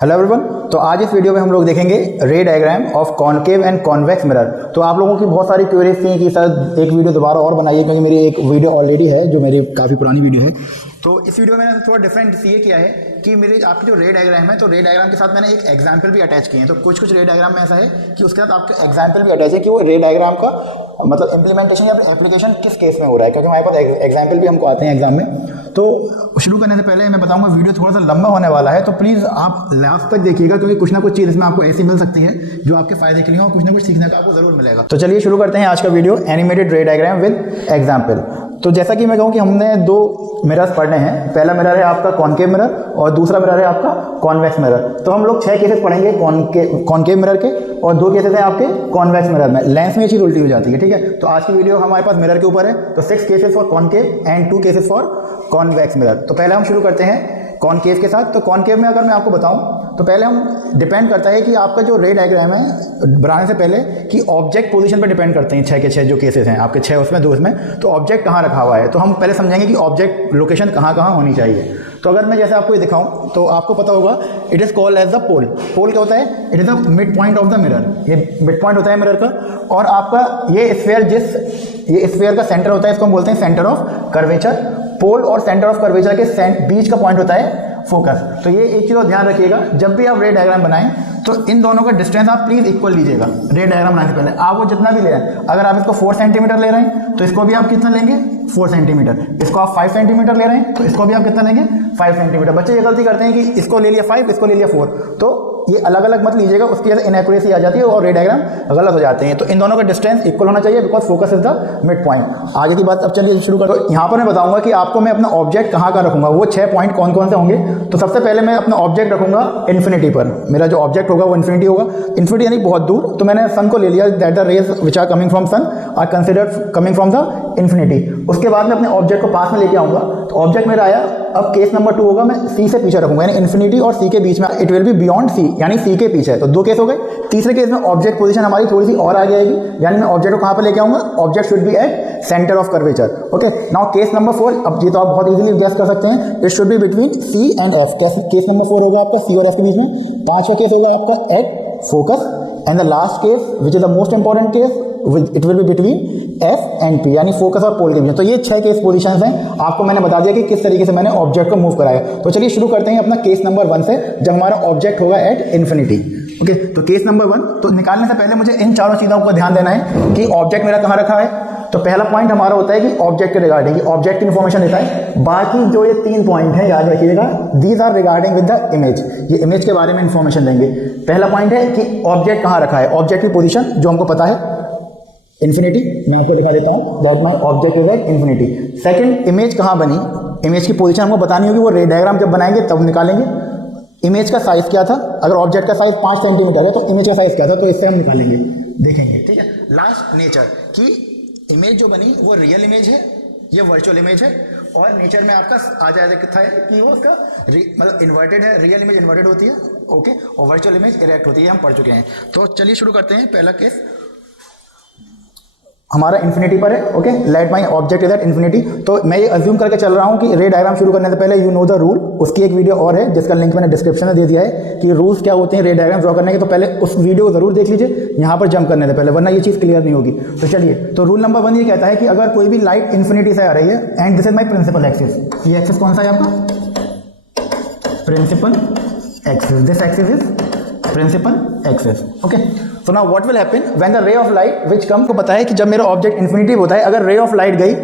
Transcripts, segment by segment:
Hello everyone. तो आज इस वीडियो में हम लोग देखेंगे रे diagram of concave and convex mirror. तो आप लोगों की बहुत सारी क्वेरीज थी कि सर एक वीडियो दोबारा और बनाइए, क्योंकि मेरी एक वीडियो ऑलरेडी है जो मेरी काफ़ी पुरानी वीडियो है। तो इस वीडियो में मैंने थोड़ा डिफरेंट ये किया है कि मेरे आपकी जो रे डायग्राम है, तो रे डायग्राम के साथ मैंने एक एग्जाम्पल भी अटैच किए हैं। तो कुछ रे डायग्राम में ऐसा है कि उसके साथ आपका एग्जाम्पल भी अटैच है कि वो रे डायग्राम का मतलब इंप्लीमेंटेशन या फिर एप्लीकेशन किस केस में हो रहा है, क्योंकि हमारे पास एग्जाम्पल भी हमको आते हैं एग्जाम में। तो शुरू करने से पहले मैं बताऊंगा वीडियो थोड़ा सा लंबा होने वाला है, तो प्लीज़ आप लास्ट तक देखिएगा, क्योंकि कुछ ना कुछ चीज़ इसमें आपको ऐसी मिल सकती है जो आपके फायदे के लिए हो और कुछ ना कुछ सीखने का आपको ज़रूर मिलेगा। तो चलिए शुरू करते हैं आज का वीडियो, एनिमेटेड रे डायग्राम विद एग्जाम्पल। तो जैसा कि मैं कहूँ कि हमने दो मिरर्स पढ़ने हैं। पहला मिरर है आपका कॉनकेव मिरर और दूसरा मिरर है आपका कॉन्वेक्स मिरर। तो हम लोग 6 केसेस पढ़ेंगे कॉनकेव मिरर के और 2 केसेस हैं आपके कॉन्वेक्स मिरर में। लेंस में ये चीज़ उल्टी हो जाती है, ठीक है। तो आज की वीडियो हमारे पास मिरर के ऊपर है, तो 6 cases for concave and 2 cases for convex mirror. तो पहले हम शुरू करते हैं कॉनकेव के साथ। तो कॉनकेव में अगर मैं आपको बताऊं तो पहले हम डिपेंड करता है कि आपका जो रे डायग्राम है बनाने से पहले कि ऑब्जेक्ट पोजीशन पर डिपेंड करते हैं। 6 के 6 जो केसेस हैं आपके, 6 उसमें 2 इसमें, तो ऑब्जेक्ट कहाँ रखा हुआ है। तो हम पहले समझेंगे कि ऑब्जेक्ट लोकेशन कहाँ कहाँ होनी चाहिए। तो अगर मैं जैसे आपको ये दिखाऊं तो आपको पता होगा it is called as the pole. Pole क्या होता है? It is the mid point of the mirror. ये मिड पॉइंट होता है मिरर का। और आपका ये स्फेयर का सेंटर होता है, इसको हम बोलते हैं सेंटर ऑफ कर्वेचर। पोल और सेंटर ऑफ कर्वेचर के बीच का पॉइंट होता है फोकस। तो ये एक चीज़ और ध्यान रखिएगा, जब भी आप रे डायग्राम बनाएं तो इन दोनों का डिस्टेंस आप प्लीज इक्वल लीजिएगा। रे डायग्राम बनाने से पहले आप वो जितना भी ले रहे हैं, अगर आप इसको 4 सेंटीमीटर ले रहे हैं तो इसको भी आप कितना लेंगे? 4 सेंटीमीटर। इसको आप 5 सेंटीमीटर ले रहे हैं तो इसको भी आप कितना लेंगे? 5 सेंटीमीटर। बच्चे ये गलती करते हैं कि इसको ले लिया 5, इसको ले लिया 4, तो ये अलग अलग मत लीजिएगा, उसकी वजह से इनएक्यूरेसी आ जाती है और रे डायग्राम गलत हो जाते हैं। तो इन दोनों का डिस्टेंस इक्वल होना चाहिए, because focus is the mid point. आगे की बात अब चलिए शुरू करो। यहाँ पर मैं बताऊंगा कि आपको मैं अपना ऑब्जेक्ट कहाँ का रखूंगा, वो 6 पॉइंट कौन कौन से होंगे। तो सबसे पहले मैं अपना ऑब्जेक्ट रखूंगा इन्फिनिटी पर। मेरा जो ऑब्जेक्ट होगा वो इन्फिनिटी होगा। इन्फिनिटी यानी बहुत दूर। तो मैंने सन को ले लिया, that the rays which are coming from sun are considered coming from the infinity. उसके बाद मैं अपने ऑब्जेक्ट को पास में लेके आऊंगा। तो ऑब्जेक्ट मेरा आया। अब केस नंबर 2 होगा, मैं सी से पीछे रखूंगा, यानी इन्फिनिटी और सी के बीच में। It will be beyond C, यानी सी के पीछे। तो 2 केस हो गए। तीसरे केस में ऑब्जेक्ट पोजीशन हमारी थोड़ी सी और आगे आएगी, यानी मैं ऑब्जेक्ट को कहां पर लेके आऊंगा? Object should be at centre of curvature. Okay, now case number 4। अब ये तो आप बहुत इजीली गेस कर सकते हैं, it should be between C and F. Case number 4 होगा आपका सी और एफ के बीच में। 5वां केस होगा आपका at focus. And the last case which is the most important case, it will be between F and P, यानी फोकस और पोल के बीच। तो ये 6 केस पोजीशंस हैं। आपको मैंने बता दिया कि किस तरीके से मैंने ऑब्जेक्ट को मूव कराया। तो चलिए शुरू करते हैं अपना केस नंबर 1 से, जब हमारा ऑब्जेक्ट होगा एट इन्फिनिटी। ओके, तो केस नंबर 1। तो निकालने से पहले मुझे इन चारों चीज़ों को ध्यान देना है कि ऑब्जेक्ट मेरा कहाँ रखा है। तो पहला पॉइंट हमारा होता है कि ऑब्जेक्ट के रिगार्डिंग, ऑब्जेक्ट की इन्फॉर्मेशन देता है। बाकी जो ये 3 पॉइंट है याद रखिएगा, these are regarding with the image. ये इमेज के बारे में इन्फॉर्मेशन देंगे। पहला पॉइंट है कि ऑब्जेक्ट कहाँ रखा है, ऑब्जेक्ट की पोजीशन जो हमको पता है इन्फिनिटी। मैं आपको दिखा देता हूं, that my object is at infinity. Second, image कहां बनी, इमेज की पोजीशन हमको बतानी होगी। वो रे डायग्राम जब बनाएंगे तब निकालेंगे। इमेज का साइज क्या था, अगर ऑब्जेक्ट का साइज 5 सेंटीमीटर है तो इमेज का साइज क्या था, तो इससे हम निकालेंगे, देखेंगे, ठीक है। लास्ट, नेचर की इमेज जो बनी वो रियल इमेज है, ये वर्चुअल इमेज है। और नेचर में आपका आ जाता है कि वो उसका मतलब इन्वर्टेड है। रियल इमेज इन्वर्टेड होती है, ओके, और वर्चुअल इमेज इरेक्ट होती है। हम पढ़ चुके हैं। तो चलिए शुरू करते हैं। पहला केस हमारा इन्फिनिटी पर है। Okay, let my object is at infinity. तो मैं ये अज्यूम करके चल रहा हूँ कि रे डायग्राम शुरू करने से पहले यू नो द रूल। उसकी एक वीडियो और है जिसका लिंक मैंने डिस्क्रिप्शन में दे दिया है कि रूल्स क्या होते हैं रे डायग्राम ड्रॉ करने के। तो पहले उस वीडियो को जरूर देख लीजिए यहाँ पर जंप करने से पहले, वरना ये चीज़ क्लियर नहीं होगी। तो चलिए, तो रूल नंबर 1 ये कहता है कि अगर कोई भी लाइट इन्फिनिटी से आ रही है and this is my principal axis. ये एक्सिस कौन सा है आपका? Principal axis. This axis is principal axis. Okay, so now what will happen when the ray of light which comes, को पता है कि जब मेरा ऑब्जेक्ट इन्फिनिटी होता है, अगर रे ऑफ लाइट गई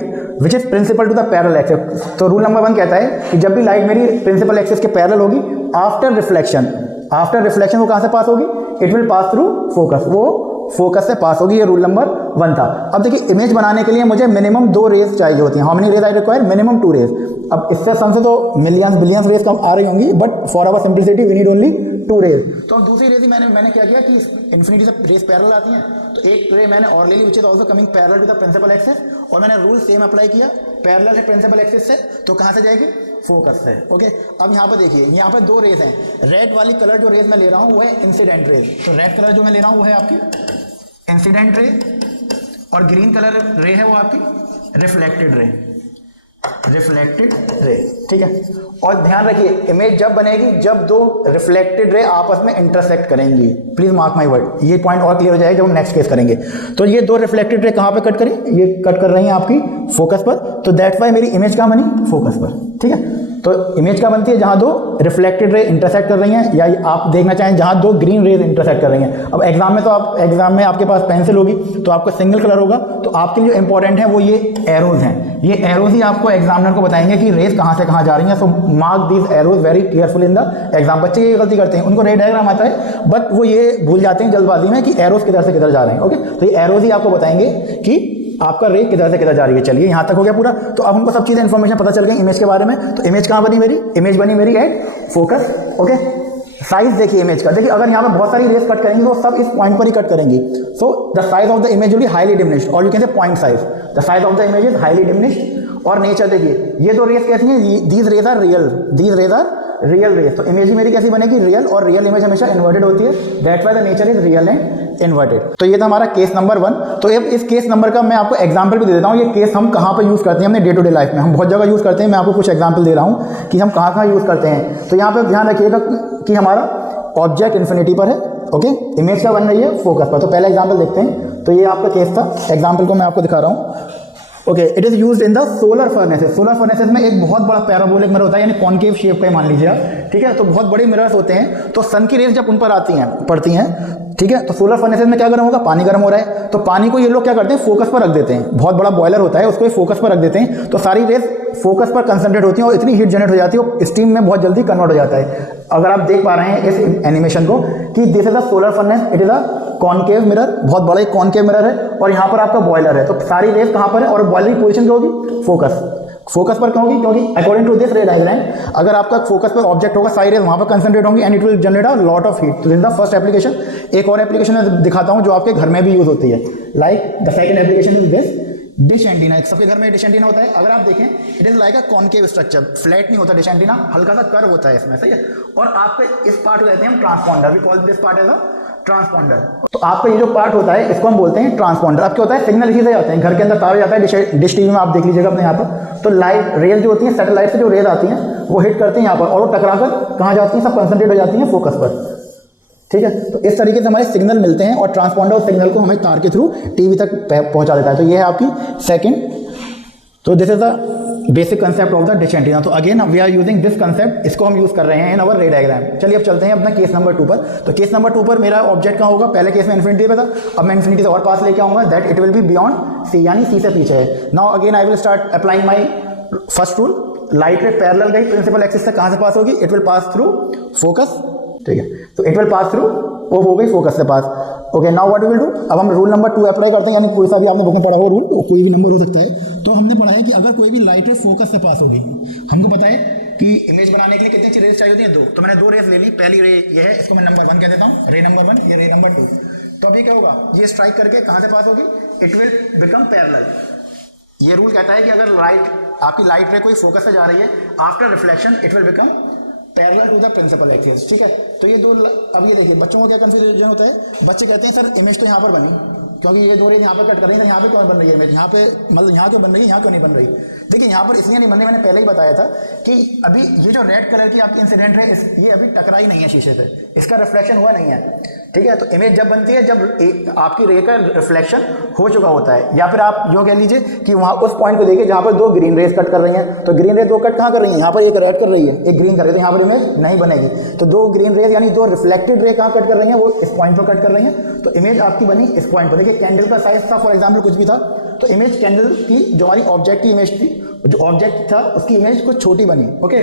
which is principal to the parallel axis. तो रूल नंबर 1 कहता है कि जब भी लाइट मेरी प्रिंसिपल एक्सिस के पैरेलल होगी, आफ्टर रिफ्लेक्शन वो कहां से पास होगी? It will pass through focus. वो फोकस से पास होगी। ये रूल नंबर 1 था। अब देखिए, इमेज बनाने के लिए मुझे मिनिमम 2 रेज चाहिए होती हैं। How many rays I require? Minimum 2 rays. अब इससे सन से तो मिलियंस बिलियंस रेज कम आ रही होंगी, but for our simplicity we need only 2 rays. तो अब दूसरी रेज ही मैंने क्या किया कि इन्फिनिटी से रेज पैरेलल आती हैं, तो एक रे मैंने और ले ली which is also coming parallel to the principal axis, और मैंने रूल सेम अप्लाई किया। पैरेलल है प्रिंसिपल एक्सिस से, तो कहां से जाएगी? फोकस से। ओके, अब यहाँ पर देखिए, यहाँ पर 2 रेज हैं। रेड वाली कलर जो रेज मैं ले रहा हूँ वो है इंसिडेंट रेज। तो रेड कलर जो मैं ले रहा हूँ वो है आपकी इंसिडेंट रे, और ग्रीन कलर रे है वो आपकी रिफ्लेक्टेड रे। ठीक है। और ध्यान रखिए इमेज जब बनेगी जब दो रिफ्लेक्टेड रे आपस में इंटरसेक्ट करेंगी। प्लीज मार्क माय वर्ड, ये पॉइंट और क्लियर हो जाएगा जब हम नेक्स्ट केस करेंगे। तो ये दो रिफ्लेक्टेड रे कहाँ पे कट करें, ये कट कर रही हैं आपकी फोकस पर, तो दैट्स वाई मेरी इमेज कहाँ बनी, फोकस पर। ठीक है, तो इमेज क्या बनती है, जहां दो रिफ्लेक्टेड रे इंटरसेक्ट कर रही हैं, या आप देखना चाहें जहां दो ग्रीन रेज इंटरसेक्ट कर रही हैं। अब एग्जाम में तो आप एग्जाम में आपके पास पेंसिल होगी तो आपको सिंगल कलर होगा, तो आपके लिए जो इंपॉर्टेंट है वो ये एरोज हैं। ये एरोज ही आपको एग्जामिनर को बताएंगे कि रेज कहां से कहां जा रही हैं। So mark these arrows very careful in the exam. बच्चे ये गलती करते हैं, उनको रे डायग्राम आता है बट वो ये भूल जाते हैं जल्दबाजी में कि एरोज किधर से किधर जा रहे हैं। ओके, तो ये एरोज ही आपको बताएंगे कि आपका रे किधर से किधर जा रही है। चलिए यहाँ तक हो गया पूरा। तो अब हमको सब चीज़ें इन्फॉर्मेशन पता चल गई इमेज के बारे में। तो इमेज कहाँ बनी मेरी, इमेज बनी मेरी एट फोकस। ओके, साइज देखिए इमेज का, देखिए अगर यहाँ पे बहुत सारी रेस कट करेंगी तो सब इस पॉइंट पर ही कट करेंगी। So the size of the image will be highly diminished, और you can say point size, the size of the image is highly diminished. और नेचर देखिए, ये दो रेस कैसी हैं, these rays are real, these rays are real rays. तो image ही मेरी कैसी बनेगी, रियल, और रियल इमेज हमेशा इन्वर्टेड होती है, that's why the nature is real and inverted. तो ये था हमारा केस नंबर 1। तो अब इस केस नंबर का मैं आपको एग्जांपल भी दे देता हूँ। ये केस हम कहाँ पे यूज़ करते हैं अपने डे टू डे लाइफ में, हम बहुत जगह यूज़ करते हैं। मैं आपको कुछ एग्जांपल दे रहा हूँ कि हम कहाँ कहाँ यूज़ करते हैं। तो यहाँ पे ध्यान रखिएगा कि हमारा ऑब्जेक्ट इन्फिनिटी पर है, ओके, इमेज क्या बन रही है, फोकस पर। तो पहला एग्जाम्पल देखते हैं। तो ये आपका केस था, एग्जाम्पल को मैं आपको दिखा रहा हूँ। Okay, it is used in the solar furnaces. Solar furnaces में एक बहुत बड़ा पैराबोलिक मिरर होता है, यानी कॉनकेव शेप का मान लीजिए आप। ठीक है, तो बहुत बड़े मिरर्स होते हैं, तो सन की रेज जब उन पर आती हैं, पड़ती हैं, ठीक है, तो सोलर फर्नेसेस में क्या गर्म होगा, पानी गर्म हो रहा है, तो पानी को ये लोग क्या करते हैं, फोकस पर रख देते हैं। बहुत बड़ा बॉयलर होता है, उसको ये फोकस पर रख देते हैं, तो सारी रेज फोकस पर कंसंट्रेट होती हैं और इतनी हीट जनरेट हो जाती है, वो स्टीम में बहुत जल्दी कन्वर्ट हो जाता है। अगर आप देख पा रहे हैं इस एनिमेशन को कि this is a solar furnace, it is a concave mirror, बहुत बड़ा एक कॉनकेव मिरर है, और यहाँ पर आपका बॉयलर है। तो सारी रेज कहाँ पर है, और बॉयलर की पोजीशन क्या होगी, फोकस। फोकस पर क्यों होगी, क्योंकि according to this ray diagram, अगर आपका फोकस पर ऑब्जेक्ट होगा, सारी रेज वहाँ पर कंसंट्रेट होंगी and it will generate a lot of heat. तो this is the first application. एक और एप्लीकेशन मैं दिखाता हूँ जो आपके घर में भी यूज होती है। Like the second application is this dish antenna. सबके घर में डिश एंटीना होता है। अगर आप देखें, it is like a concave structure, flat नहीं होता डिश एंटीना, हल्का सा कर्व होता है इसमें, सही है। और आपके इस पार्ट को कहते हैं हम transponder, we call this part as a transponder. तो आपका ये जो पार्ट होता है इसको हम बोलते हैं ट्रांसपॉन्डर। अब क्या होता है, सिग्नल इसी से जाते हैं, घर के अंदर तार जाता है, डिश टीवी में आप देख लीजिएगा अपने यहाँ पर। तो लाइट रेज जो होती है, सैटेलाइट से जो रेज आती हैं वो हिट करते हैं यहाँ पर, और वो टकराकर कहाँ जाती हैं, सब कंसंट्रेट हो जाती हैं फोकस पर। ठीक है, तो इस तरीके से हमारे सिग्नल मिलते हैं, और ट्रांसपॉन्डर उस सिग्नल को हमें तार के थ्रू टीवी तक पहुंचा देता है। तो ये है आपकी सेकंड। तो this is the basic concept of the dish antenna. तो again we are using this concept, इसको हम यूज कर रहे हैं इन अवर रे डायग्राम। चलिए अब चलते हैं अपना केस नंबर 2 पर। तो केस नंबर 2 पर मेरा ऑब्जेक्ट कहाँ होगा, पहले केस में इन्फिनिटी पे था, अब मैं इन्फिनिटी से और पास लेके आऊंगा, that it will be beyond C, यानी सी से पीछे है। Now again I will start applying my first rule. Light ray parallel गई प्रिंसिपल एक्सिस से, कहाँ से पास होगी, it will pass through focus. ठीक है, तो इट विल पास थ्रू, वो हो गई फोकस से पास। Okay, now what we will do, अब हम रूल नंबर 2 अप्लाई करते हैं, यानी कोई सा भी आपने बुक में पढ़ा हो रूल, तो कोई भी नंबर हो सकता है। तो हमने पढ़ा है कि अगर कोई भी लाइट रे फोकस से पास होगी, हमको पता है कि इमेज बनाने के लिए कितनी रेज चाहिए होती हैं, 2। तो मैंने 2 रेज ले ली। पहली रे ये है, इसको मैं नंबर 1 कह देता हूँ, रे नंबर 1, ये रे नंबर 2। तो अब ये क्या होगा, ये स्ट्राइक करके कहाँ से पास होगी, इट विल बिकम पैरेलल। ये रूल कहता है कि अगर आपकी लाइट रे कोई फोकस से जा रही है, after reflection it will become parallel to the principal axis. ठीक है, तो ये दो, अब ये देखिए बच्चों को क्या कंफ्यूजन होता है, बच्चे कहते हैं सर इमेज तो यहाँ पर बनी, क्योंकि ये 2 रेज यहाँ पर कट कर रही है, यहाँ पे क्यों बन रही है इमेज, यहाँ पे मतलब यहाँ क्यों बन रही है, यहाँ क्यों नहीं बन रही। देखिए यहाँ पर इसलिए नहीं बन रही, मैंने पहले ही बताया था कि अभी ये जो रेड कलर की आपकी इंसिडेंट है, ये अभी टकराई नहीं है शीशे पे, इसका रिफ्लेक्शन हुआ नहीं है। ठीक है, तो इमेज जब बनती है जब आपकी रे का रिफ्लेक्शन हो चुका होता है, या फिर आप यो कह लीजिए कि वहाँ उस पॉइंट को देखिए जहाँ पर 2 ग्रीन रेज कट कर रही हैं। तो ग्रीन रेज 2 कट कहाँ कर रही हैं, यहाँ पर एक रेड कर रही है, एक ग्रीन कर रही है, तो यहाँ पर इमेज नहीं बनेगी। तो 2 ग्रीन रेज यानी 2 रिफ्लेक्टेड रे कहाँ कट कर रही हैं, वो इस पॉइंट पर कट कर रही हैं, तो इमेज आपकी बनी इस पॉइंट पर। देखिए कैंडल का साइज था फॉर एग्जाम्पल, कुछ भी था, तो इमेज कैंडल की जो हमारी ऑब्जेक्ट की इमेज थी, जो ऑब्जेक्ट था उसकी इमेज कुछ छोटी बनी। ओके,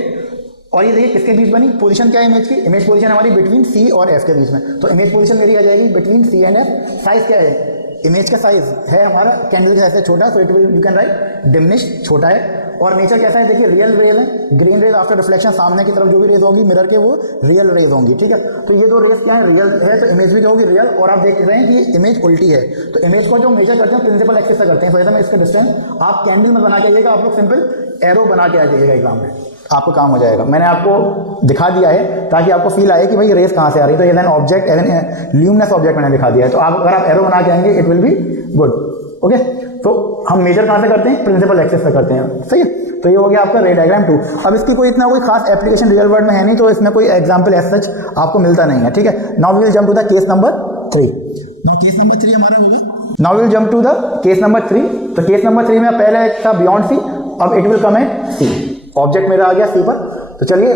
और ये देखिए किसके बीच बनी, पोजीशन क्या है इमेज की, इमेज पोजीशन हमारी बिटवीन सी और एफ के बीच में। तो इमेज पोजीशन मेरी आ जाएगी between C and F. Size क्या है, इमेज का साइज है हमारा कैंडल के साइज से छोटा, so it will, you can write diminish, छोटा है। और नेचर कैसा है, देखिए रियल रेज है, ग्रीन रेज आफ्टर रिफ्लेक्शन सामने की तरफ जो भी रेज होगी मिरर के, वो रियल रेज होंगी। ठीक है, तो ये 2 रेज क्या है, रियल है, तो इमेज भी क्या होगी, रियल। और आप देख रहे हैं कि ये इमेज उल्टी है, तो इमेज को जो मेजर करते हैं प्रिंसिपल एक्सिस से करते हैं। तो मैं इसका डिस्टेंस आप कैंडल में बना के आइएगा, आप लोग सिंपल एरो बना के आ जाइएगा एग्जाम में, आपको काम हो जाएगा। मैंने आपको दिखा दिया है ताकि आपको फील आए कि भाई रेस कहाँ से आ रही है। तो as an object, as an luminous object मैंने दिखा दिया है। तो आप अगर आप एरो बना के आएंगे it will be good. Okay, तो हम मेजर कहाँ से करते हैं, प्रिंसिपल एक्सिस से करते हैं, सही है। तो ये हो गया आपका रे डायग्राम 2। अब इसकी कोई इतना कोई खास एप्लीकेशन रियल वर्ल्ड में है नहीं, तो इसमें कोई एग्जाम्पल एज सच आपको मिलता नहीं है, ठीक है। Now we will jump to the case number 3। Now case number 3 हमारा होगा, now we will jump to the case number 3। तो केस नंबर 3 में पहले था बियॉन्ड सी, अब it will come at C. Object मेरा आ गया सी पर, तो चलिए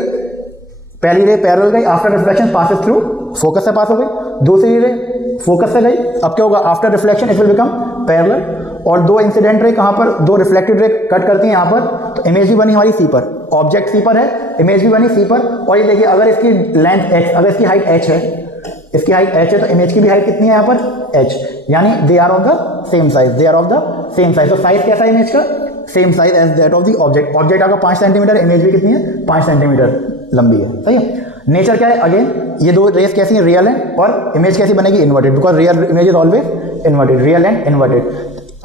पहली रे पैरेलल गई, after reflection passes through, focus से पास हो गई। दूसरी रे फोकस से गई, अब क्या होगा, after reflection it will become parallel. और दो इंसिडेंट रे कहाँ पर, दो रिफ्लेक्टेड रे कट करती हैं यहाँ पर, तो इमेज भी बनी हमारी सी पर, ऑब्जेक्ट सी पर है, इमेज भी बनी सी पर। और ये देखिए अगर इसकी लेंथ x, अगर इसकी हाइट h है, इसकी हाइट h है, तो इमेज की भी हाइट कितनी है यहाँ पर h, यानी they are of the same size, they are of the same size. तो साइज कैसा है इमेज का, same size as that of the object. Object आपका 5 सेंटीमीटर, इमेज भी कितनी है 5 सेंटीमीटर लंबी है, सही है। नेचर क्या है, अगेन ये दो रेस कैसी हैं, रियल है, और इमेज कैसी बनेगी, inverted, because real image is always inverted, real and inverted.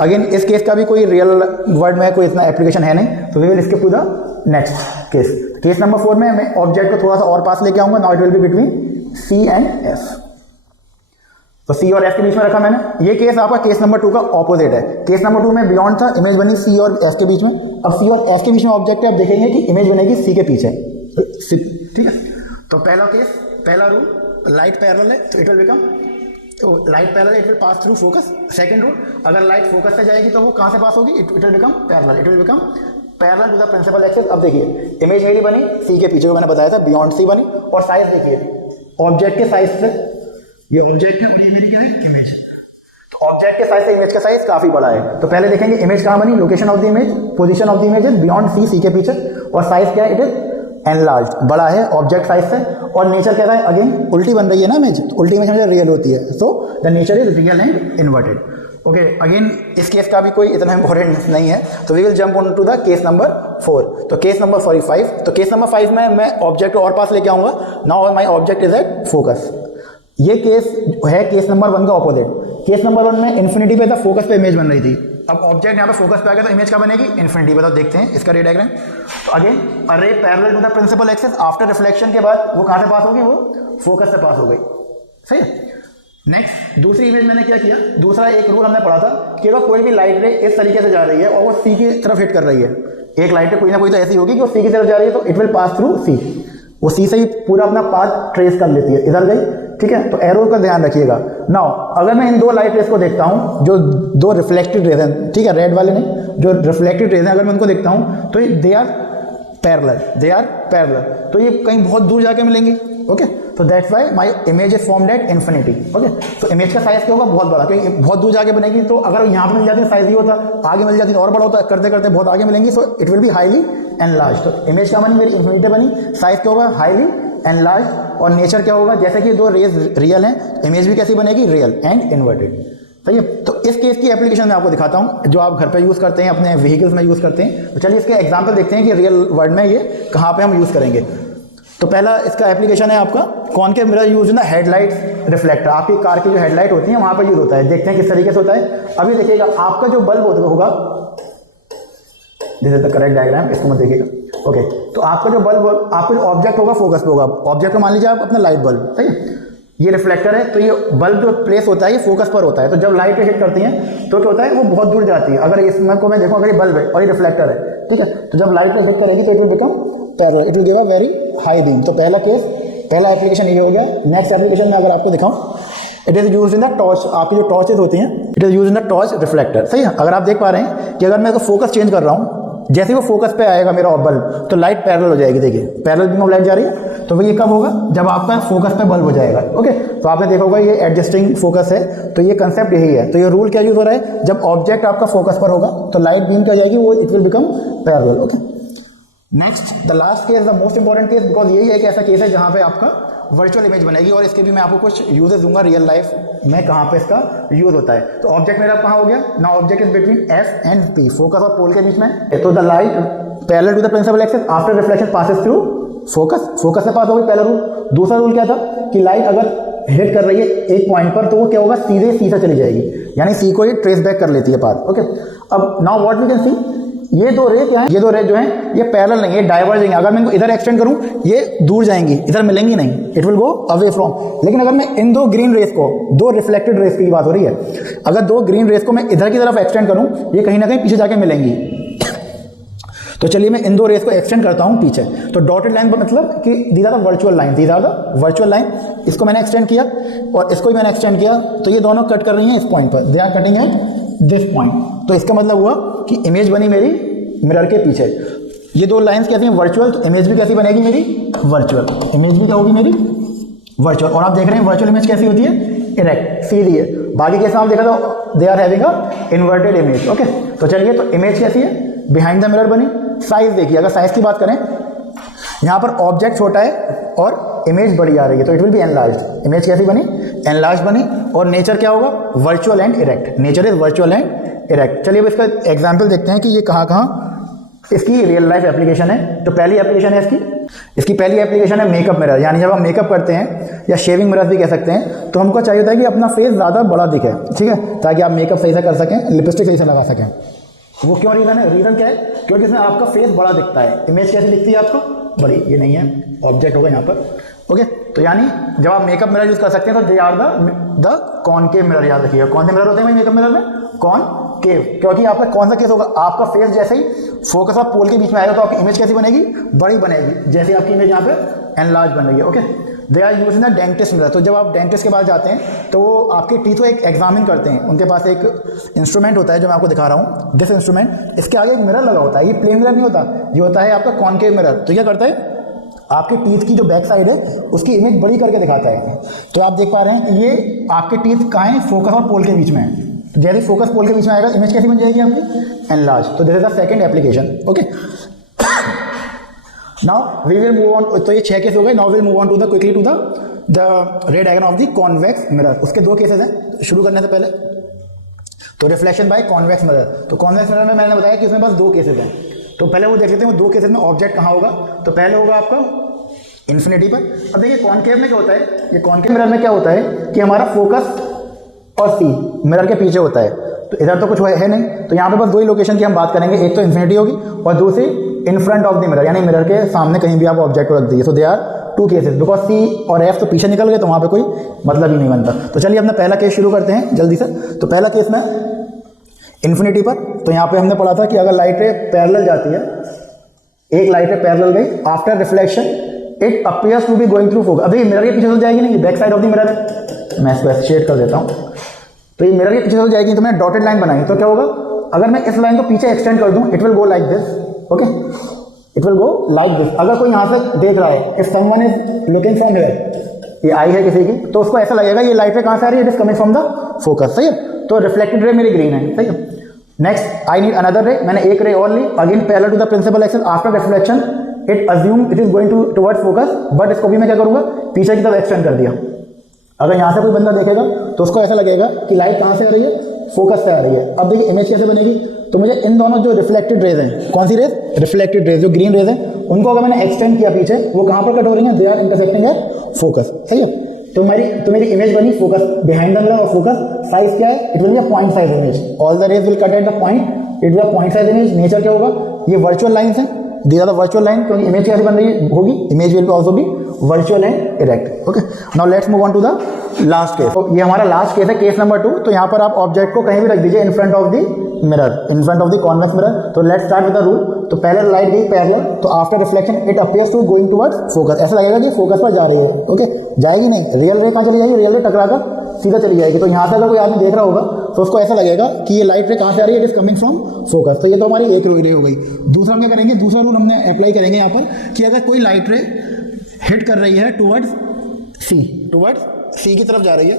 Again इस केस का भी कोई रियल वर्ड में कोई इतना एप्लीकेशन है नहीं, तो we will skip to the next case. Case number 4 में मैं ऑब्जेक्ट को थोड़ा सा और पास लेके आऊंगा। Now it will be between C and F. तो सी और एफ के बीच में रखा मैंने। ये केस आपका केस नंबर 2 का ऑपोजिट है। केस नंबर 2 में बियॉन्ड था, इमेज बनी सी और एफ के बीच में। अब सी और एफ के बीच में ऑब्जेक्ट है, अब देखेंगे कि इमेज बनेगी सी के पीछे, ठीक है। तो पहला केस, पहला रूल, लाइट पैरेलल है, तो it will become light parallel, it will pass through focus. Second rule, अगर लाइट फोकस से जाएगी तो वो कहां से पास होगी, it will become parallel, it will become parallel to the principal axis. अब देखिए इमेज मेरी बनी सी के पीछे, जो मैंने बताया था बियॉन्ड सी बनी, और साइज देखिए ऑब्जेक्ट के साइज से, ये ऑब्जेक्ट है और ये मेरी क्या है, इमेज। तो ऑब्जेक्ट के साइज से इमेज का साइज काफी बड़ा है। तो पहले देखेंगे इमेज कहां बनी, location of the image, position of the image is beyond C, C के पीछे, और साइज क्या है, इट इज एनलार्ज्ड, बड़ा है ऑब्जेक्ट साइज से। और नेचर कहता है, अगेन उल्टी बन रही है ना इमेज, तो उल्टी इमेज हमेशा रियल होती है, so the nature is real and inverted. Okay, again इस केस का भी कोई इतना इंपॉर्टेंट नहीं है, तो we will jump on to the case number 4। तो केस नंबर 5, तो केस नंबर 5 में मैं ऑब्जेक्ट और पास लेके आऊंगा। Now my object is at focus. ये केस है केस नंबर 1 का ऑपोजिट। केस नंबर 1 में इन्फिनिटी पे था, फोकस पे इमेज बन रही थी। अब ऑब्जेक्ट यहाँ पे फोकस पे आ गया, तो इमेज क्या बनेगी, इन्फिनिटी पे। तो देखते हैं इसका रे डायग्राम। तो again a ray parallel to the principal axis, after reflection के बाद वो कहां से पास होगी, वो फोकस से पास हो गई, सही है। नेक्स्ट दूसरी इमेज मैंने क्या किया, दूसरा एक रूल हमने पढ़ा था कि अगर कोई भी लाइट रे इस तरीके से जा रही है और वो सी की तरफ हिट कर रही है, एक लाइट रे कोई ना कोई तो ऐसी होगी कि वो सी की तरफ जा रही है, तो it will pass through C. वो सी से ही पूरा अपना पाथ ट्रेस कर लेती है, इधर गई, ठीक है। तो एरो का ध्यान रखिएगा। नाउ अगर मैं इन दो लाइट रेस को देखता हूं, जो दो रिफ्लेक्टेड रेज हैं, ठीक है, रेड वाले नहीं, जो रिफ्लेक्टेड रेज हैं, अगर मैं उनको देखता हूं तो they are parallel, they are parallel, तो ये कहीं बहुत दूर जाके मिलेंगे। ओके, तो that's why my image is formed at infinity. Okay, तो इमेज का साइज क्या होगा, बहुत बड़ा, क्योंकि बहुत दूर जाके बनेगी। तो अगर यहाँ पे मिल जाती है साइज ही होता, आगे मिल जाती है और बड़ा होता, करते करते बहुत आगे मिलेंगी, so it will be highly enlarge. तो इमेज क्या बनी मेरी, इन्फिनिटी बनी, साइज क्या होगा, हाईली एनलार्ज। और नेचर क्या होगा, जैसे कि दो रेज रियल हैं, इमेज भी कैसी बनेगी, रियल एंड इन्वर्टेड, सही है। तो इस केस की एप्लीकेशन मैं आपको दिखाता हूं, जो आप घर पे यूज़ करते हैं, अपने व्हीकल्स में यूज़ करते हैं। तो चलिए इसके एग्जांपल देखते हैं कि रियल वर्ल्ड में ये कहाँ पे हम यूज़ करेंगे। तो पहला इसका एप्लीकेशन है आपका concave mirror use in the headlight reflector. आपकी कार की जो हेडलाइट होती है वहाँ पर यूज़ होता है। देखते हैं किस तरीके से होता है। अभी देखिएगा आपका जो बल्ब होगा, this is the correct diagram, इसको मत देखिएगा। ओके, तो आपका जो बल्ब, आपका जो ऑब्जेक्ट होगा फोकस पे होगा। ऑब्जेक्ट को मान लीजिए आप अपना लाइट बल्ब, सही है, ये रिफ्लेक्टर है। तो ये बल्ब जो प्लेस होता है ये फोकस पर होता है। तो जब लाइट हिट करती है तो क्या होता है, वो बहुत दूर जाती है। अगर इसमें को मैं देखूं, अगर ये बल्ब है और ये रिफ्लेक्टर है, ठीक है, तो जब लाइट हिट करेगी तो it will become parallel, it will give a very high beam. तो पहला केस, पहला एप्लीकेशन ये हो गया। नेक्स्ट एप्लीकेशन में अगर आपको दिखाऊं, it is use in the torch. आपकी जो टॉर्चेज होती हैं, it is use in the torch reflector, सही है। अगर आप देख पा रहे हैं कि अगर मैं फोकस चेंज कर रहा हूँ, जैसे वो फोकस पे आएगा मेरा बल्ब, तो लाइट पैरेलल हो जाएगी। देखिए पैरेलल बीम ऑफ लाइट जा रही है, तो ये कब होगा, जब आपका फोकस पे बल्ब हो जाएगा। ओके, तो आपने देखा होगा ये एडजस्टिंग फोकस है, तो ये कंसेप्ट यही है। तो ये रूल क्या यूज हो रहा है, जब ऑब्जेक्ट आपका फोकस पर होगा तो लाइट बीम क्या हो जाएगी, वो it will become parallel. Okay, next the last case, the most important case, because यही एक ऐसा केस है जहाँ पे आपका वर्चुअल इमेज बनेगी, और इसके भी मैं आपको कुछ यूजेस दूंगा रियल लाइफ में कहाँ पे इसका यूज होता है। तो ऑब्जेक्ट मेरा कहाँ हो गया, now object is between F and P, focus और पोल के बीच में। तो the light parallel to the principal axis, after reflection passes through focus, focus से पास हो गई, पहला रूल। दूसरा रूल क्या था कि लाइट अगर हिट कर रही है एक पॉइंट पर, तो वो क्या होगा, सीधे सी से चली जाएगी, यानी सी को ये ट्रेस बैक कर लेती है पाथ। ओके, अब now what we can see, ये दो रे क्या है, ये दो रे जो हैं ये पैरेलल नहीं है, डाइवर्जिंग है। अगर मैं इनको इधर एक्सटेंड करूं, ये दूर जाएंगी, इधर मिलेंगी नहीं, it will go away from. लेकिन अगर मैं इन दो ग्रीन रेस को, दो रिफ्लेक्टेड रेस की बात हो रही है, अगर दो ग्रीन रेस को मैं इधर की तरफ एक्सटेंड करूं, ये कहीं ना कहीं पीछे जाके मिलेंगी। तो चलिए मैं इन दो रेस को एक्सटेंड करता हूँ पीछे। तो डॉटेड लाइन मतलब कि these are the virtual line, these are the virtual line. इसको मैंने एक्सटेंड किया और इसको भी मैंने एक्सटेंड किया, तो ये दोनों कट कर रही हैं इस पॉइंट पर, they are cutting at this point. तो इसका मतलब हुआ कि इमेज बनी मेरी मिरर के पीछे। ये दो लाइंस कैसी हैं, वर्चुअल, तो इमेज भी कैसी बनेगी मेरी, वर्चुअल। इमेज भी क्या होगी मेरी, वर्चुअल। और आप देख रहे हैं वर्चुअल इमेज कैसी होती है, इरेक्ट, सीधी है। बाकी केस में आप देखा तो they are having a inverted image. Okay, तो चलिए, तो इमेज कैसी है, बिहाइंड द मिरर बनी। साइज देखिए, अगर साइज की बात करें, यहाँ पर ऑब्जेक्ट छोटा है और इमेज बड़ी आ रही है, तो it will B enlarged. Image कैसी बनी, एनलार्ज्ड बनी। और नेचर क्या होगा, virtual and erect. Nature is virtual and erect. चलिए अब इसका एग्जाम्पल देखते हैं कि ये कहाँ इसकी रियल लाइफ एप्लीकेशन है। तो पहली एप्लीकेशन है इसकी पहली एप्लीकेशन है मेकअप मिरर। यानी जब हम मेकअप करते हैं या शेविंग मिरर भी कह सकते हैं, तो हमको चाहिए होता है कि अपना फेस ज़्यादा बड़ा दिखे, ठीक है, ताकि आप मेकअप सही से कर सकें, लिपस्टिक सही से लगा सकें। वो क्यों रीज़न है, रीज़न क्या है, क्योंकि इसमें आपका फेस बड़ा दिखता है। इमेज कैसी दिखती है आपको, बड़ी। ये नहीं है, ऑब्जेक्ट होगा यहाँ पर। ओके, तो यानी जब आप मेकअप मिरर यूज़ कर सकते हैं तो they are the concave mirror. याद रखिएगा, कौन से मिरर होते हैं भाई मेकअप मिरर में, कॉनकेव। क्योंकि आपका कौन सा केस होगा, आपका फेस जैसे ही फोकस और पोल के बीच में आएगा तो आपकी इमेज कैसी बनेगी, बड़ी बनेगी, जैसे आपकी इमेज यहाँ पे एनलार्ज बन रही है। Okay, they are use in the dentist mirror. तो जब आप डेंटिस्ट के पास जाते हैं तो वो आपके टीथ को एक एग्जामिन करते हैं, उनके पास एक इंस्ट्रूमेंट होता है जो मैं आपको दिखा रहा हूँ, दिस इंस्ट्रूमेंट। इसके आगे एक मिरर लगा होता है, ये प्लेन मिरर नहीं होता, ये होता है आपका कॉनकेव मिरर। तो क्या करता है, आपके टीथ की जो बैक साइड है उसकी इमेज बड़ी करके दिखाता है। तो आप देख पा रहे हैं ये आपके टीथ कहाँ हैं, फोकस और पोल के बीच में है। तो जैसे फोकस पोल के बीच में आएगा, इमेज कैसी बन जाएगी आपकी, एनलार्ज। तो this is the second application. Okay, now we will move on. तो ये 6 केस हो गए। Now will move on to the quickly to the ray diagram of the convex mirror. उसके 2 केसेस हैं शुरू करने से पहले। तो रिफ्लेक्शन बाय कॉन्वेक्स मिरर। तो कॉन्वेक्स मिरर में मैंने बताया कि उसमें बस 2 केसेस हैं। तो पहले वो देख लेते हैं वो 2 केसेस में ऑब्जेक्ट कहाँ होगा। तो पहले होगा आपका इन्फिनिटी पर। अब देखिए कॉनकेव में क्या होता है, ये कॉनकेव मिरर में क्या होता है कि हमारा फोकस और सी मिरर के पीछे होता है। तो इधर तो कुछ है नहीं, तो यहाँ पे बस 2 ही लोकेशन की हम बात करेंगे, एक तो इन्फिनिटी होगी और दूसरी इन फ्रंट ऑफ द मिरर, यानी मिरर के सामने कहीं भी आप ऑब्जेक्ट को रख दीजिए। सो दे आर 2 केसेस, बिकॉज सी और एफ तो पीछे निकल गए तो वहाँ पे कोई मतलब ही नहीं बनता। तो चलिए अपना पहला केस शुरू करते हैं जल्दी से। तो पहला केस में इन्फिनिटी पर। तो यहाँ पे हमने पढ़ा था कि अगर लाइट रे पैरेलल जाती है, एक लाइट रे पैरेलल गई, after reflection it appears to be going through focus. अभी मिरर के पीछे चल जाएगी नहीं, back side of the mirror है, मैं इसको ऐसे शेड कर देता हूँ। तो ये मिरर के पीछे चल जाएगी, तो मैंने डॉटेड लाइन बनाई। तो क्या होगा, अगर मैं इस लाइन को पीछे एक्सटेंड कर दूं, it will go like this. Okay, it will go like this. अगर कोई यहाँ से देख रहा है, if someone is looking from here, ये आई है किसी की, तो उसको ऐसा लगेगा ये लाइट रे कहाँ से आ रही है, it is coming from the focus. सही है, तो रिफ्लेक्टेड रे मेरी ग्रीन है। सही है, नेक्स्ट आई नीड अनदर रे। मैंने एक रे और ली, again parallel to the principal axis, after reflection it assume it is going towards focus, but इसको भी मैं क्या करूंगा, पीछे की तरफ एक्सटेंड कर दिया। अगर यहाँ से कोई बंदा देखेगा तो उसको ऐसा लगेगा कि लाइट कहाँ से आ रही है, फोकस से आ रही है। अब देखिए इमेज कैसे बनेगी। तो मुझे इन दोनों जो रिफ्लेक्टेड रेज हैं, कौन सी रेज, रिफ्लेक्टेड रेज, जो ग्रीन रेज हैं, उनको अगर मैंने एक्सटेंड किया पीछे, वो कहाँ पर कट हो रही हैं, they are intersecting at focus. सही है, तो मेरी इमेज बनी फोकस बिहाइंड द मिरर और फोकस। साइज क्या है, it will be a point size image. All the rays will cut at the point, it will be a point size image. Nature क्या होगा, ये वर्चुअल लाइंस हैं, these are the virtual line, क्योंकि image कैसी बन रही होगी, image will also be virtual and erect. Okay, now let's move on to the last case. तो ये हमारा लास्ट केस है, केस नंबर 2। तो यहाँ पर आप ऑब्जेक्ट को कहीं भी रख दीजिए in front of the mirror, in front of the convex mirror. तो let's start with the rule. तो पहले लाइट गई पैरेलल, तो after reflection it appears to going towards focus. ऐसा लगेगा कि फोकस पर जा रही है। ओके, जाएगी नहीं, रियल रे कहाँ चली जाएगी, रियल रे टकराकर सीधा चली जाएगी। तो यहाँ से अगर कोई आदमी देख रहा होगा तो उसको ऐसा लगेगा कि ये लाइट रे कहाँ से आ रही है, it is coming from focus. तो ये तो हमारी एक रे हो गई। दूसरा हम क्या करेंगे, दूसरा रूल हमने अप्लाई करेंगे यहाँ पर कि अगर कोई लाइट रे हिट कर रही है टुवर्ड्स सी की तरफ जा रही है,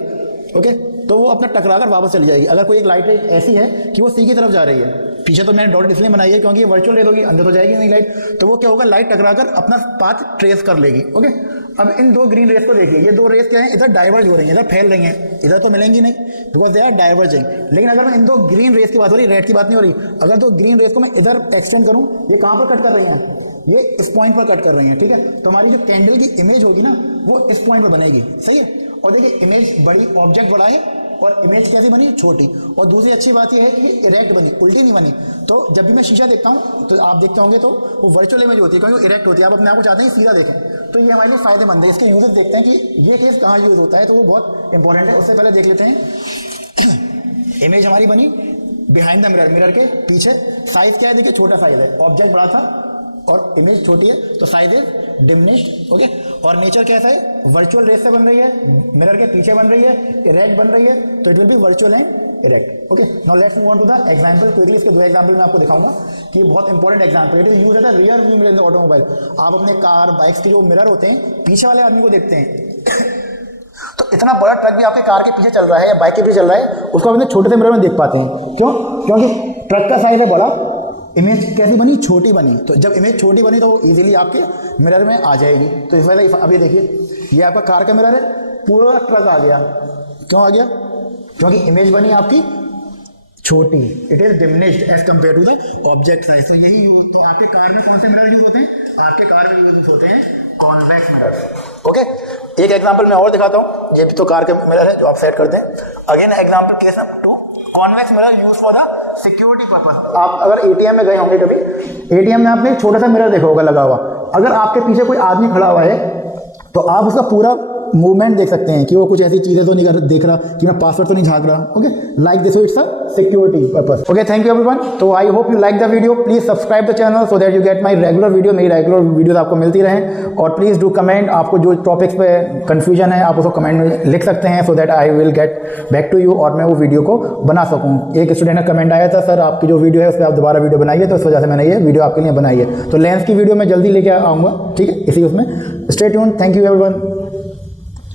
ओके, तो वो अपना टकराकर वापस चली जाएगी। अगर कोई एक लाइट रे ऐसी है कि वो सी की तरफ जा रही है, पीछे तो मैंने डॉट इसलिए बनाई है क्योंकि ये वर्चुअल रेज होगी, अंदर तो जाएगी नहीं लाइट, तो वो क्या होगा, लाइट टकराकर अपना पाथ ट्रेस कर लेगी। ओके, अब इन 2 ग्रीन रेस को देखिए, ये 2 रेस क्या हैं, इधर डाइवर्ज हो रही हैं, इधर फैल रही हैं, इधर तो मिलेंगी नहीं बिकॉज दे आर डाइवर्जिंग। लेकिन अगर मैं इन 2 ग्रीन रेस की बात हो रही है, रेड की बात नहीं हो रही, अगर 2 ग्रीन रेस को मैं इधर एक्सटेंड करूं, ये कहाँ पर कट कर रही हैं, ये इस पॉइंट पर कट कर रही हैं। ठीक है, तो हमारी जो कैंडल की इमेज होगी ना, वो इस पॉइंट पर बनेगी। सही है, और देखिए इमेज बड़ी, ऑब्जेक्ट बड़ा है और इमेज कैसी बनी, छोटी। और दूसरी अच्छी बात यह है कि ये इरेक्ट बनी, उल्टी नहीं बनी। तो जब भी मैं शीशा देखता हूँ तो आप देखते होंगे तो वो वर्चुअल इमेज होती है क्योंकि वो इरेक्ट होती है, आप अपने आप को चाहते हैं सीधा देखें। तो ये हमारे लिए फायदेमंद है। इसके यूजेस देखते हैं कि ये केस कहाँ यूज होता है, तो वो बहुत इंपॉर्टेंट है। उससे पहले देख लेते हैं इमेज हमारी बनी बिहाइंड द मिरर, मिरर के पीछे। साइज क्या है, देखिए छोटा साइज है, ऑब्जेक्ट बड़ा था और इमेज छोटी है, तो साइज इज डिमिनिश्ड। ओके, और नेचर कैसा है, वर्चुअल रेस से बन रही है, मिरर के पीछे बन रही है, इरेक्ट बन रही है, तो it will be virtual and erect. Okay, now let's move on to the example quickly. इसके 2 एग्जांपल मैं आपको दिखाऊंगा कि ये बहुत important example. It is use as a rear view mirror in the automobile. आप अपने कार बाइक्स के जो मिरर होते हैं, पीछे वाले आदमी को देखते हैं तो इतना बड़ा ट्रक भी आपके कार के पीछे चल रहा है या बाइक के पीछे चल रहा है, उसको आप अपने छोटे से मिरर में देख पाते हैं। क्यों? क्योंकि ट्रक का साइज है बड़ा, इमेज कैसी बनी, छोटी बनी, तो जब इमेज छोटी बनी तो वो ईजिली आपके मिरर में आ जाएगी। तो इस वजह से अब ये देखिए, ये आपका कार का मिरर है, पूरा ट्रक आ गया। क्यों आ गया? क्योंकि इमेज बनी आपकी छोटी, it is diminished as compare to the object size. तो यही यूज, तो आपके कार में कौन से मिरर यूज होते हैं? आपके कार में यूज होते हैं कॉन्वेक्स मिरर। ओके, एक एग्जांपल मैं और दिखाता हूँ, ये भी तो कार का मिरर है जो आप सेट करते हैं। Again example case number 2, convex mirror use for the security purpose. आप अगर एटीएम में गए होंगे कभी, एटीएम में आपने एक छोटा सा मिरर देखा होगा लगा हुआ, अगर आपके पीछे कोई आदमी खड़ा हुआ है तो आप उसका पूरा मूवमेंट देख सकते हैं कि वो कुछ ऐसी चीज़ें तो नहीं कर देख रहा, कि मैं पासवर्ड तो नहीं झाँक रहा। Okay, like this, it's a security purpose. Okay, thank you everyone. तो I hope you like the video. Please subscribe the channel so that you get my regular video. मेरी रेगुलर वीडियोस आपको मिलती रहें। और प्लीज़ डू कमेंट, आपको जो topics पे confusion है आप उसको कमेंट में लिख सकते हैं, so that I will get back to you और मैं वो वीडियो को बना सकूँ। एक स्टूडेंट ने कमेंट आया था, सर आपकी जो वीडियो है उस पर आप दोबारा वीडियो बनाइए, तो इस वजह से मैंने ये वीडियो आपके लिए बनाई है। तो लेंस की वीडियो मैं जल्दी लेके आऊँगा, ठीक है, इसी उसमें। Stay tuned, thank you everyone.